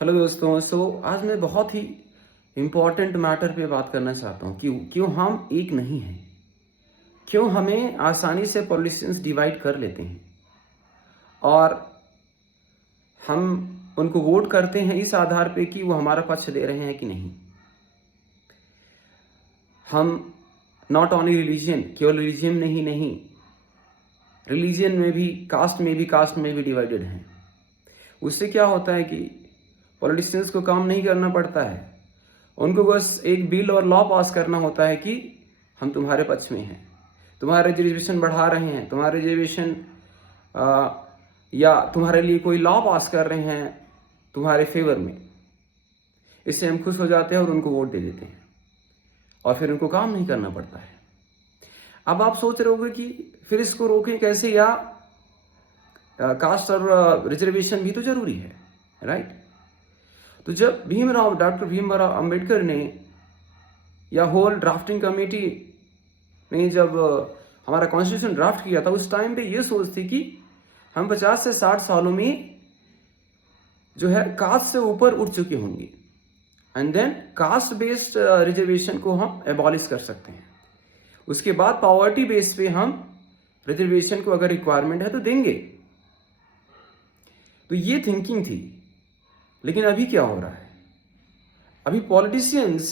Hello दोस्तों। आज मैं बहुत ही इम्पोर्टेंट मैटर पे बात करना चाहता हूँ कि क्यों हम एक नहीं हैं, क्यों हमें आसानी से पॉलिटिशियंस डिवाइड कर लेते हैं और हम उनको वोट करते हैं इस आधार पे कि वो हमारा पक्ष ले रहे हैं कि नहीं। हम नॉट ओनली रिलीजन, केवल रिलीजन में ही नहीं, रिलीजन में भी, कास्ट में भी डिवाइडेड हैं। उससे क्या होता है कि पॉलिटिशियंस को काम नहीं करना पड़ता है, उनको बस एक बिल और लॉ पास करना होता है कि हम तुम्हारे पक्ष में हैं, तुम्हारे रिजर्वेशन बढ़ा रहे हैं, तुम्हारे रिजर्वेशन या तुम्हारे लिए कोई लॉ पास कर रहे हैं तुम्हारे फेवर में। इससे हम खुश हो जाते हैं और उनको वोट दे देते हैं और फिर उनको काम नहीं करना पड़ता है। अब आप सोच रहे होंगे कि फिर इसको रोकें कैसे, या कास्ट और रिजर्वेशन भी तो जरूरी है, राइट। तो जब डॉक्टर भीमराव अंबेडकर ने या होल ड्राफ्टिंग कमेटी ने जब हमारा कॉन्स्टिट्यूशन ड्राफ्ट किया था, उस टाइम पे ये सोच थी कि हम 50 से 60 सालों में जो है कास्ट से ऊपर उठ चुके होंगे and then caste based reservation को हम एबॉलिश कर सकते हैं। उसके बाद पॉवर्टी बेस पे हम रिजर्वेशन को अगर रिक्वायरमेंट है तो देंगे। तो ये थिंकिंग थी। लेकिन अभी क्या हो रहा है, अभी पॉलिटिशियंस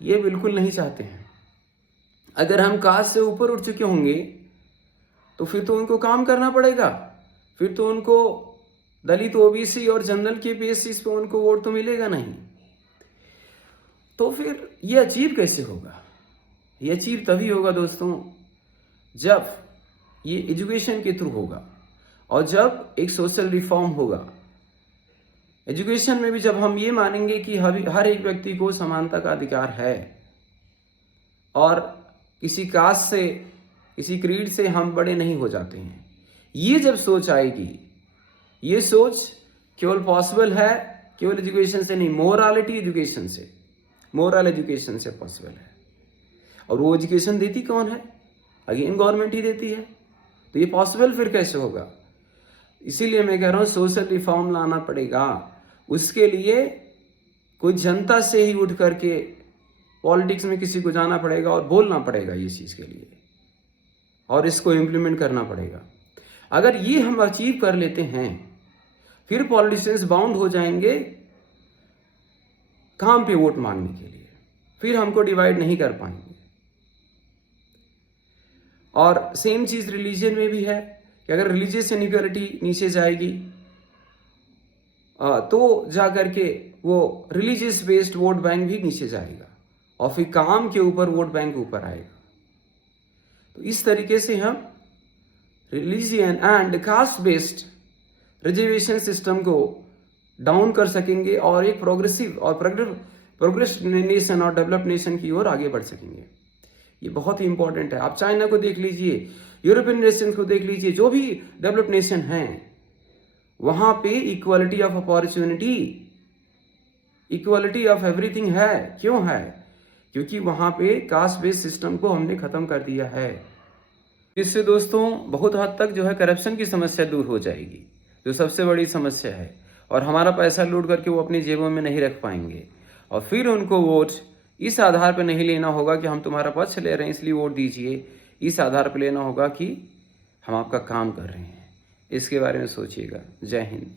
ये बिल्कुल नहीं चाहते हैं। अगर हम कास्ट से ऊपर उठ चुके होंगे तो फिर तो उनको काम करना पड़ेगा, फिर तो उनको दलित, ओबीसी और जनरल के बेसिस पे उनको वोट तो मिलेगा नहीं। तो फिर ये अचीव कैसे होगा? ये अचीव तभी होगा दोस्तों जब ये एजुकेशन के थ्रू होगा और जब एक सोशल रिफॉर्म होगा। एजुकेशन में भी जब हम ये मानेंगे कि हर एक व्यक्ति को समानता का अधिकार है और किसी कास्ट से, किसी क्रीड से हम बड़े नहीं हो जाते हैं, ये जब सोच आएगी, ये सोच केवल पॉसिबल है केवल एजुकेशन से नहीं, मोरालिटी एजुकेशन से, मोरल एजुकेशन से पॉसिबल है। और वो एजुकेशन देती कौन है? अगेन गवर्नमेंट ही देती है। तो ये पॉसिबल फिर कैसे होगा? इसीलिए मैं कह रहा हूँ सोशल रिफॉर्म लाना पड़ेगा। उसके लिए कोई जनता से ही उठ करके पॉलिटिक्स में किसी को जाना पड़ेगा और बोलना पड़ेगा ये चीज़ के लिए, और इसको इम्प्लीमेंट करना पड़ेगा। अगर ये हम अचीव कर लेते हैं फिर पॉलिटिशियंस बाउंड हो जाएंगे काम पे वोट मांगने के लिए, फिर हमको डिवाइड नहीं कर पाएंगे। और सेम चीज रिलीजन में भी है कि अगर रिलीजियस इनइक्वालिटी नीचे जाएगी तो जाकर के वो रिलीजियस बेस्ड वोट बैंक भी नीचे जाएगा और फिर काम के ऊपर वोट बैंक ऊपर आएगा। तो इस तरीके से हम religion and cast based reservation system को डाउन कर सकेंगे और एक प्रोग्रेसिव और प्रोग्रेस नेशन और डेवलप नेशन की ओर आगे बढ़ सकेंगे। ये बहुत ही इंपॉर्टेंट है। आप चाइना को देख लीजिए, यूरोपियन नेशन को देख लीजिए, जो भी डेवलप नेशन हैं वहां पे equality of opportunity, equality of everything है। क्यों है? क्योंकि वहां पे कास्ट बेस्ड सिस्टम को हमने खत्म कर दिया है। इससे दोस्तों बहुत हद तक जो है करप्शन की समस्या दूर हो जाएगी, जो सबसे बड़ी समस्या है, और हमारा पैसा लूट करके वो अपनी जेबों में नहीं रख पाएंगे। और फिर उनको वोट इस आधार पर नहीं लेना होगा कि हम तुम्हारा पक्ष ले रहे हैं इसलिए वोट दीजिए, इस आधार पर लेना होगा कि हम आपका काम कर रहे हैं। इसके बारे में सोचिएगा। जय हिंद।